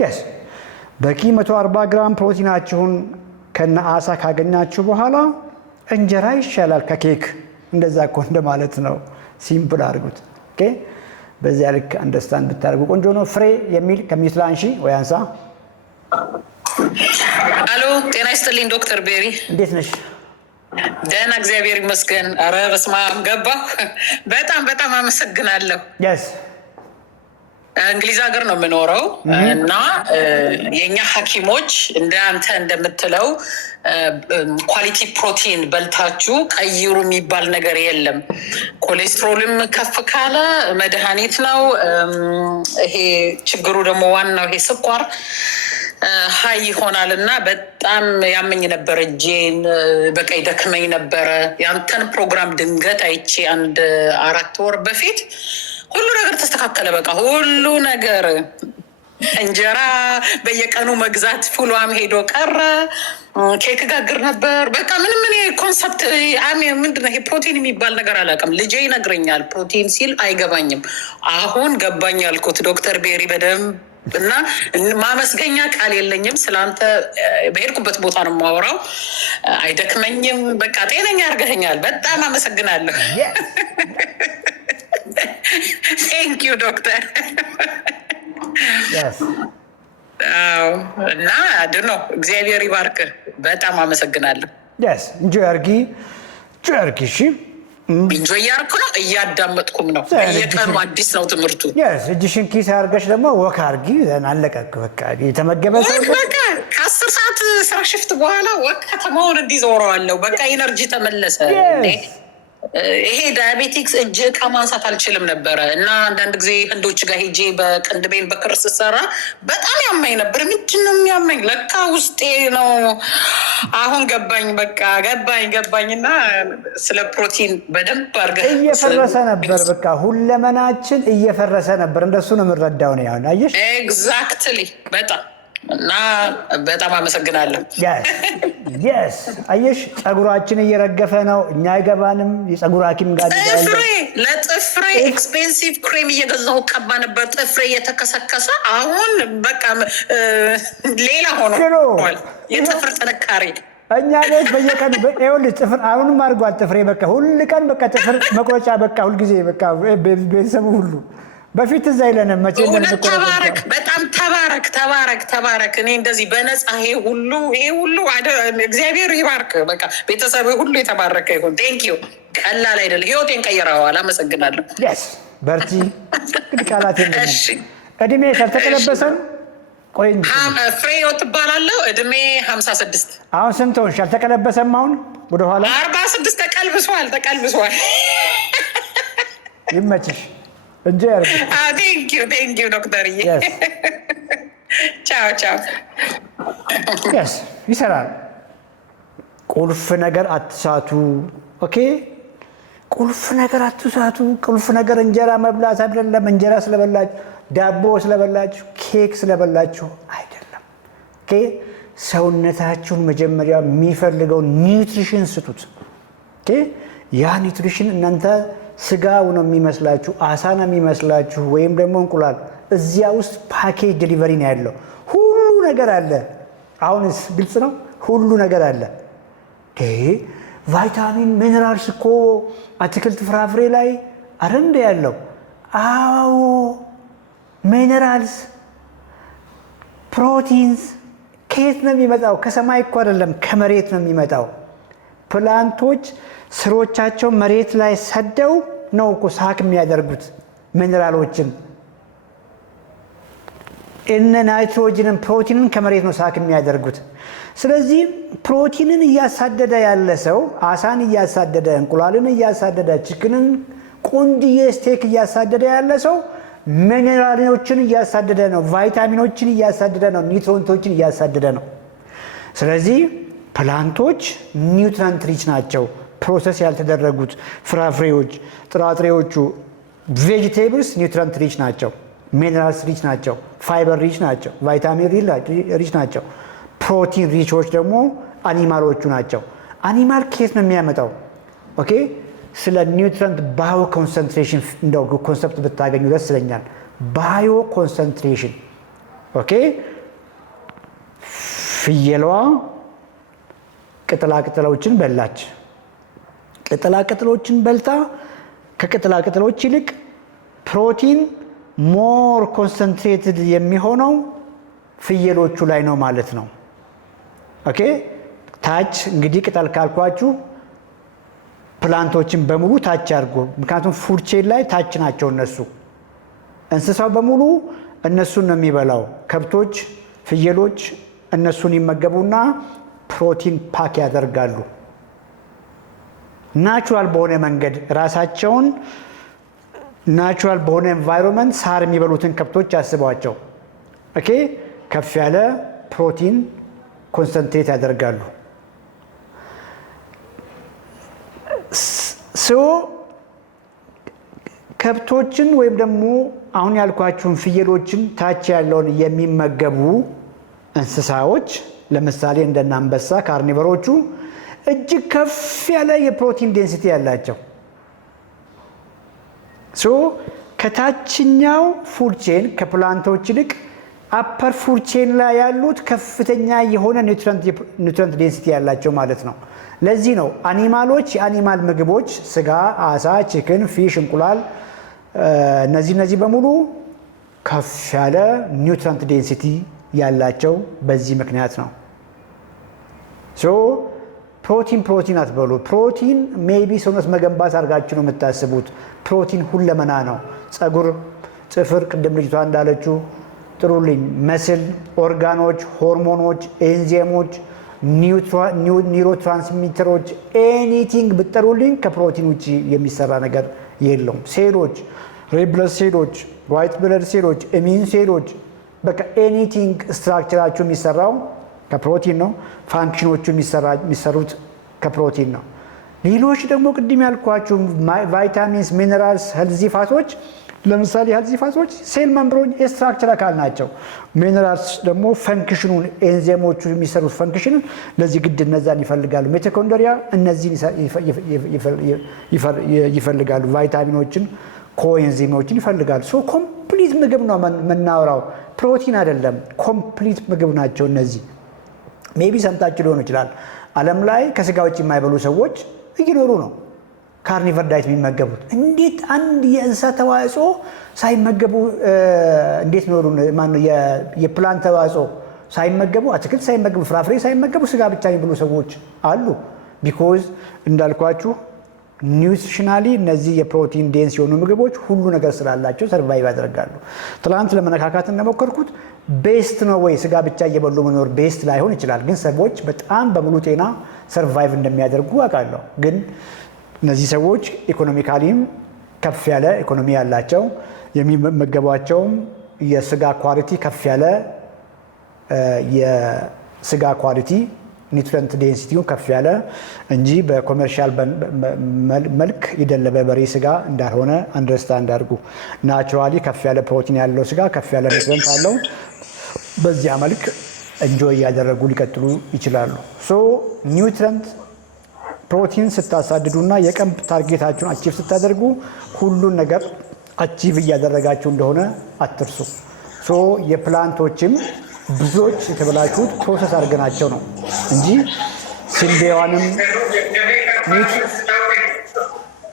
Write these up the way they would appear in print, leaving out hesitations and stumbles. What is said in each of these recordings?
yes በቂ 140 ግራም ፕሮቲናችሁን ከነ አሳ ካገኛችሁ በኋላ እንጀራ ይሻላል ከኬክ እንደዛ እኮ እንደማለት ነው ሲምፕል አድርጉት ኦኬ በዚያ ልክ አንደርስታንድ ብታደርጉ ቆንጆ ነው ፍሬ የሚል ከሚስላንሺ ወይ አንሳ አሎ ጤና ይስጥልኝ ዶክተር ቤሪ እንዴት ነሽ ደህና እግዚአብሔር ይመስገን ኧረ በስመ አብ ገባ በጣም አመሰግናለሁ yes እንግሊዝ ሀገር ነው የምኖረው እና የኛ ሐኪሞች እንደ አንተ እንደምትለው ኳሊቲ ፕሮቲን በልታችሁ ቀይሩ የሚባል ነገር የለም ኮሌስትሮልም ከፍ ካለ መድኃኒት ነው ይሄ ችግሩ ደግሞ ዋናው ይሄ ስኳር ሀይ ይሆናል እና በጣም ያመኝ ነበር እጄን በቃ ይደክመኝ ነበረ ያንተን ፕሮግራም ድንገት አይቼ አንድ 4 ወር በፊት ሁሉ ነገር ተስተካከለ በቃ ሁሉ ነገር እንጀራ በየቀኑ መግዛት ፉሏም ሄዶ ቀረ ኬክ ጋግር ነበር በቃ ምንም እኔ ኮንሰፕት ምንድነው ይሄ ፕሮቲን የሚባል ነገር አላውቅም ልጄ ይነግረኛል ፕሮቲን ሲል አይገባኝም አሁን ገባኝ ያልኩት ዶክተር ቤሪ በደንብ እና ማመስገኛ ቃል የለኝም ስላንተ በሄድኩበት ቦታ ነው የማወራው አይደክመኝም በቃ ጤነኛ አድርገኸኛል በጣም አመሰግናለሁ Thank you, doctor. Yes. እና አድኖ እግዚአብሔር ይባርክ በጣም አመሰግናለሁ yes enjoy አርጊ እሺ ኢንጆይ ያርኩ ነው እያዳመጥኩም ነው የቀኑ አዲስ ነው ትምህርቱ yes እጅሽን ኪስ አርገሽ ደግሞ ወክ አርጊ አለቀቅ በቃ የተመገበ ሰው በቃ ከ10 ሰዓት ስራ ሽፍት በኋላ ወክ ከተማውን እንዲዞረዋለሁ በቃ ኢነርጂ ተመለሰ ይሄ ዳያቤቲክስ እጅ ከማንሳት አልችልም ነበረ እና አንዳንድ ጊዜ ህንዶች ጋር ሄጄ በቅንድቤን በክርስ ሰራ በጣም ያመኝ ነበር ምንድነው የሚያመኝ ለካ ውስጤ ነው አሁን ገባኝ በቃ ገባኝና ስለ ፕሮቲን በደንብ አድርገህ እየፈረሰ ነበር በቃ ሁለመናችን እየፈረሰ ነበር እንደሱ ነው የምረዳው ነው ያው አየሽ ኤግዛክትሊ እና በጣም አመሰግናለሁ yes አየሽ ጸጉራችን እየረገፈ ነው እኛ አይገባንም የጸጉር ሐኪም ጋር ለጥፍሬ ኤክስፔንሲቭ ክሬም እየገዛሁ ቀባ ነበር ጥፍሬ እየተከሰከሰ አሁን በቃ ሌላ ሆኖ የጥፍር ጥንካሬ እኛ ቤት በየቀን ይኸውልሽ ጥፍር አሁንም አድርጓል ጥፍሬ በቃ ሁሉ ቀን በቃ ጥፍር መቁረጫ በቃ ሁሉ ጊዜ በቃ ቤተሰቡ ሁሉ በፊት እዛ ይለንም መቼ ተባረክ በጣም ተባረክ እኔ እንደዚህ በነፃ ይሄ ሁሉ እግዚአብሔር ይባርክ በቃ ቤተሰብ ሁሉ የተባረከ ይሁን ቴንክ ዩ ቀላል አይደለም ህይወቴን ቀይረዋል አመሰግናለሁ yes በርቺ ቃላት እሺ እድሜ ካልተቀለበሰም ቆይ ፍሬው ትባላለህ እድሜ 56 አሁን ስንት ሆንሽ አልተቀለበሰም አሁን ወደ ኋላ 46 ተቀልብሷል ይመችሽ እንጂ አርግ ቴንክ ዩ ዶክተር ቻው yes ይሰራል ቁልፍ ነገር አትሳቱ ኦኬ ቁልፍ ነገር እንጀራ መብላት አይደለም እንጀራ ስለበላችሁ ዳቦ ስለበላችሁ ኬክ ስለበላችሁ አይደለም ኦኬ ሰውነታችሁን መጀመሪያ የሚፈልገው ኒውትሪሽን ስጡት ኦኬ ያ ኒውትሪሽን እናንተ ስጋው ነው የሚመስላችሁ አሳ ነው የሚመስላችሁ ወይም ደግሞ እንቁላል እዚያ ውስጥ ፓኬጅ ዴሊቨሪ ነው ያለው ሁሉ ነገር አለ አሁንስ ግልጽ ነው ሁሉ ነገር አለ ቫይታሚን ሚነራልስ እኮ አትክልት ፍራፍሬ ላይ አረንደ ያለው አዎ ሚነራልስ ፕሮቲንስ ከየት ነው የሚመጣው ከሰማይ እኮ አይደለም ከመሬት ነው የሚመጣው ፕላንቶች ስሮቻቸው መሬት ላይ ሰደው ነው እኮ ሳክ የሚያደርጉት ሚነራሎችን እነ ናይትሮጅንን ፕሮቲንን ከመሬት ነው ሳክ የሚያደርጉት ስለዚህ ፕሮቲንን እያሳደደ ያለ ሰው አሳን እያሳደደ እንቁላልን እያሳደደ ቺክንን ቆንጆ ስቴክ እያሳደደ ያለ ሰው ሚነራሎችን እያሳደደ ነው ቫይታሚኖችን እያሳደደ ነው ኒውትሪንቶችን እያሳደደ ነው ስለዚህ ፕላንቶች ኒውትሪንት ሪች ናቸው ፕሮሰስ ያልተደረጉት ፍራፍሬዎች ጥራጥሬዎቹ ቬጂቴብልስ ኒውትሪንት ሪች ናቸው ሚነራልስ ሪች ናቸው ፋይበር ሪች ናቸው ቫይታሚን ሪች ናቸው ፕሮቲን ሪቾች ደግሞ አኒማሎቹ ናቸው አኒማል ከየት ነው የሚያመጣው ኦኬ ስለ ኒውትሪንት ባዮ ኮንሰንትሬሽን እንደው ኮንሰፕት ብታገኙ ደስ ይለኛል ባዮ ኮንሰንትሬሽን ኦኬ ፍየሏ ቅጠላቅጠሎችን በላች። ቅጠላቅጠሎችን በልታ ከቅጠላቅጠሎች ይልቅ ፕሮቲን ሞር ኮንሰንትሬትድ የሚሆነው ፍየሎቹ ላይ ነው ማለት ነው። ኦኬ ታች እንግዲህ ቅጠል ካልኳችሁ ፕላንቶችን በሙሉ ታች አድርጎ፣ ምክንያቱም ፉድ ቼን ላይ ታች ናቸው እነሱ። እንስሳው በሙሉ እነሱን ነው የሚበላው። ከብቶች፣ ፍየሎች እነሱን ይመገቡና ፕሮቲን ፓክ ያደርጋሉ። ናቹራል በሆነ መንገድ ራሳቸውን ናቹራል በሆነ ኤንቫይሮንመንት ሳር የሚበሉትን ከብቶች ያስቧቸው። ኦኬ ከፍ ያለ ፕሮቲን ኮንሰንትሬት ያደርጋሉ። ከብቶችን ወይም ደግሞ አሁን ያልኳችሁን ፍየሎችን ታች ያለውን የሚመገቡ እንስሳዎች ለምሳሌ እንደነ አንበሳ ካርኒቨሮቹ እጅግ ከፍ ያለ የፕሮቲን ዴንሲቲ ያላቸው። ከታችኛው ፉድ ቼን ከፕላንቶች ይልቅ አፐር ፉድ ቼን ላይ ያሉት ከፍተኛ የሆነ ኒውትሪየንት ዴንሲቲ ያላቸው ማለት ነው። ለዚህ ነው አኒማሎች የአኒማል ምግቦች ስጋ፣ አሳ፣ ቺክን፣ ፊሽ፣ እንቁላል እነዚህ በሙሉ ከፍ ያለ ኒውትሪየንት ዴንሲቲ ያላቸው በዚህ ምክንያት ነው። ፕሮቲን አትበሉ። ፕሮቲን ሜቢ ሰውነት መገንባት አድርጋችሁ ነው የምታስቡት። ፕሮቲን ሁለመና ነው። ፀጉር፣ ጥፍር፣ ቅድም ልጅቷ እንዳለችው ጥሩልኝ፣ መስል፣ ኦርጋኖች፣ ሆርሞኖች፣ ኤንዚሞች፣ ኒውሮትራንስሚተሮች ኤኒቲንግ ብጠሩልኝ ከፕሮቲን ውጭ የሚሰራ ነገር የለውም። ሴሎች፣ ሬድ ብለድ ሴሎች፣ ዋይት ብለድ ሴሎች፣ ኢሚዩን ሴሎች በቃ ኤኒቲንግ ስትራክቸራቸው የሚሰራው ከፕሮቲን ነው። ፋንክሽኖቹ የሚሰሩት ከፕሮቲን ነው። ሌሎች ደግሞ ቅድም ያልኳችሁ ቫይታሚንስ፣ ሚነራልስ፣ ሄልዚ ፋቶች ለምሳሌ ሄልዚ ፋቶች ሴል መምብሮን የስትራክቸር አካል ናቸው። ሚነራልስ ደግሞ ፈንክሽኑን ኤንዛይሞቹ የሚሰሩት ፈንክሽንን ለዚህ ግድ እነዛን ይፈልጋሉ። ሚቶኮንድሪያ እነዚህን ይፈልጋሉ። ቫይታሚኖችን ኮኤንዚሞችን ይፈልጋሉ። ኮምፕሊት ምግብ ነው የምናወራው፣ ፕሮቲን አይደለም። ኮምፕሊት ምግብ ናቸው እነዚህ። ሜቢ ሰምታችሁ ሊሆን ይችላል። ዓለም ላይ ከስጋ ውጭ የማይበሉ ሰዎች እየኖሩ ነው። ካርኒቨር ዳይት የሚመገቡት እንዴት አንድ የእንስሳት ተዋጽኦ ሳይመገቡ እንዴት ኖሩ? ማነው የፕላንት ተዋጽኦ ሳይመገቡ፣ አትክልት ሳይመገቡ፣ ፍራፍሬ ሳይመገቡ ስጋ ብቻ የሚበሉ ሰዎች አሉ። ቢኮዝ እንዳልኳችሁ ኒውትሪሽናሊ እነዚህ የፕሮቲን ዴንስ የሆኑ ምግቦች ሁሉ ነገር ስላላቸው ሰርቫይቭ ያደርጋሉ። ትላንት ለመነካካት እንደሞከርኩት ቤስት ነው ወይ ስጋ ብቻ እየበሉ መኖር? ቤስት ላይሆን ይችላል፣ ግን ሰዎች በጣም በሙሉ ጤና ሰርቫይቭ እንደሚያደርጉ አውቃለሁ። ግን እነዚህ ሰዎች ኢኮኖሚካሊም ከፍ ያለ ኢኮኖሚ ያላቸው፣ የሚመገቧቸውም የስጋ ኳሊቲ ከፍ ያለ የስጋ ኳሊቲ ኒውትሪየንት ዴንሲቲውን ከፍ ያለ እንጂ በኮሜርሻል መልክ የደለበ በሬ ስጋ እንዳልሆነ አንደርስታንድ አድርጉ። ናቹራሊ ከፍ ያለ ፕሮቲን ያለው ስጋ ከፍ ያለ ኒውትሪየንት አለው። በዚያ መልክ እንጆይ እያደረጉ ሊቀጥሉ ይችላሉ። ኒውትሪየንት ፕሮቲን ስታሳድዱና የቀን ታርጌታችሁን አቺቭ ስታደርጉ ሁሉን ነገር አቺቭ እያደረጋችሁ እንደሆነ አትርሱ። የፕላንቶችም ብዙዎች የተበላሹት ፕሮሰስ አድርገናቸው ነው እንጂ ስንዴዋንም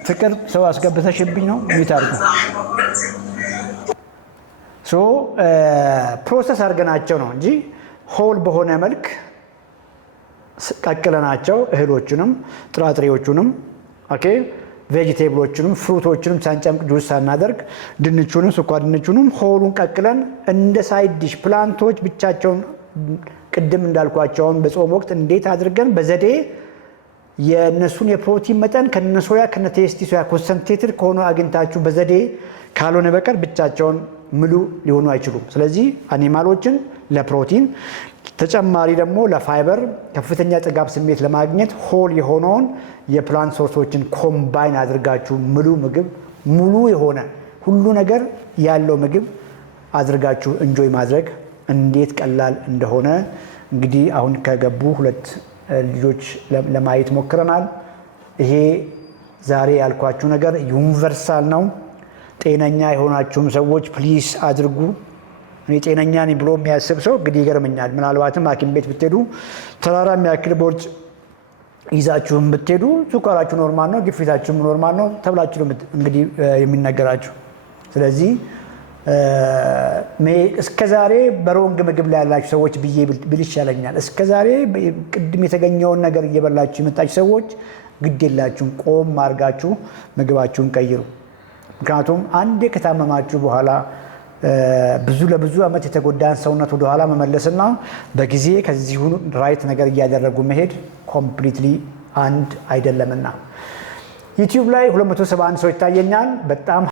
ፍቅር ሰው አስገብተሽብኝ ነው ሚት አድርጉ። ፕሮሰስ አድርገናቸው ነው እንጂ ሆል በሆነ መልክ ቀቅለናቸው እህሎቹንም ጥራጥሬዎቹንም ቬጂቴብሎቹንም ፍሩቶቹንም ሳንጨምቅ ጁስ ሳናደርግ ድንቹንም ስኳር ድንቹንም ሆሉን ቀቅለን እንደ ሳይድ ዲሽ ፕላንቶች ብቻቸውን ቅድም እንዳልኳቸውን በጾም ወቅት እንዴት አድርገን በዘዴ የነሱን የፕሮቲን መጠን ከነሶያ ከነቴስቲ ሶያ ኮንሰንትሬትድ ከሆነ አግኝታችሁ በዘዴ ካልሆነ በቀር ብቻቸውን ሙሉ ሊሆኑ አይችሉም። ስለዚህ አኒማሎችን ለፕሮቲን ተጨማሪ ደግሞ ለፋይበር ከፍተኛ ጥጋብ ስሜት ለማግኘት ሆል የሆነውን የፕላንት ሶርሶችን ኮምባይን አድርጋችሁ ሙሉ ምግብ ሙሉ የሆነ ሁሉ ነገር ያለው ምግብ አድርጋችሁ እንጆይ ማድረግ እንዴት ቀላል እንደሆነ እንግዲህ አሁን ከገቡ ሁለት ልጆች ለማየት ሞክረናል። ይሄ ዛሬ ያልኳችሁ ነገር ዩኒቨርሳል ነው። ጤነኛ የሆናችሁም ሰዎች ፕሊስ አድርጉ። እኔ ጤነኛ ነኝ ብሎ የሚያስብ ሰው እንግዲህ ይገርመኛል። ምናልባትም ሐኪም ቤት ብትሄዱ ተራራ የሚያክል ቦርጭ ይዛችሁም ብትሄዱ ሱካራችሁ ኖርማል ነው፣ ግፊታችሁም ኖርማል ነው ተብላችሁ እንግዲህ የሚነገራችሁ። ስለዚህ እስከዛሬ በሮንግ ምግብ ላይ ያላችሁ ሰዎች ብዬ ብል ይሻለኛል። እስከዛሬ ቅድም የተገኘውን ነገር እየበላችሁ የመጣችሁ ሰዎች ግድ የላችሁም፣ ቆም አድርጋችሁ ምግባችሁን ቀይሩ። ምክንያቱም አንዴ ከታመማችሁ በኋላ ለብዙ ዓመት የተጎዳን ሰውነት ወደ ኋላ መመለስና በጊዜ ከዚሁ ራይት ነገር እያደረጉ መሄድ ኮምፕሊትሊ አንድ አይደለምና ዩቲዩብ ላይ 271 ሰው ይታየኛል። በጣም